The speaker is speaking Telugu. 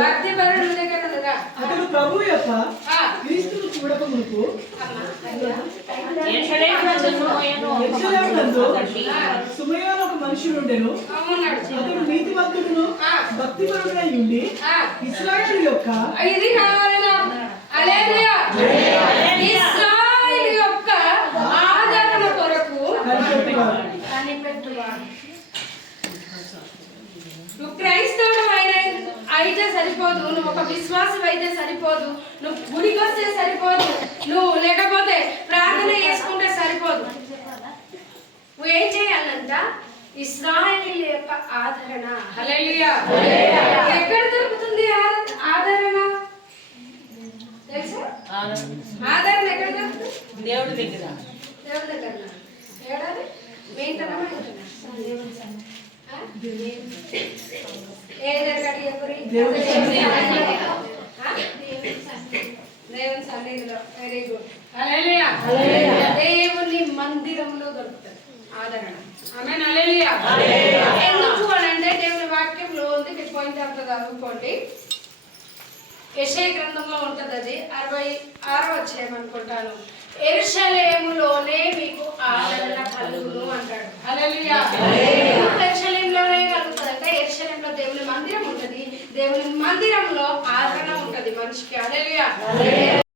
భక్తి పరుడు. అతడు ప్రభు యొక్క ఆ, క్రీస్తును చూడక. యెరూషలేమునందు సుమయోను ఒక మనుషుడుండెను అవునాడు. అతడు నీతిమంతుడును ఆ, భక్తిపరుడై ఉండి ఆ. ఇస్రాయేల్ యొక్క ఇది. ఇశ్రాయేలు యొక్క ఆదరణ కొరకు కనిపెట్టువాడు నువ్వు క్రైస్తవుడు అయితే సరిపోదు. నువ్వు ఒక విశ్వాసం అయితే సరిపోదు. నువ్వు గుడికి వస్తే సరిపోదు. నువ్వు లేకపోతే ప్రార్థన చేసుకుంటే సరిపోదు. నువ్వు ఏం చేయాలంట? ఇస్రాయేల్ యొక్క ఆదరణ. హల్లెలూయా. ఎక్కడ దొరుకుతుంది ఆదరణ? తెలుసా? ఆదరణ ఎక్కడ దొరుకుతుంది? దేవుడి దగ్గర. దేవుడి దగ్గర? ఏడాది దేవుని మందిరంలో దొరుకుతుంది. ఆదరణ. ఆమె హల్లెలూయా. ఎందుకు అని అంటే దేవుని వాక్యంలో ఉంది మీరు పాయింట్ ఆఫ్ చదువుకోండి యెషయా గ్రంథంలో ఉంటది అది అరవై ఆరో అధ్యాయం అనుకుంటాను. ఎరుషలేములోనే మీకు ఆదరణ కలుగును అంటాడు. హల్లెలూయా. దేవుని మందిరం ఉంటది. దేవుని మందిరంలో ఆదరణ ఉంటది మనిషికి. అదే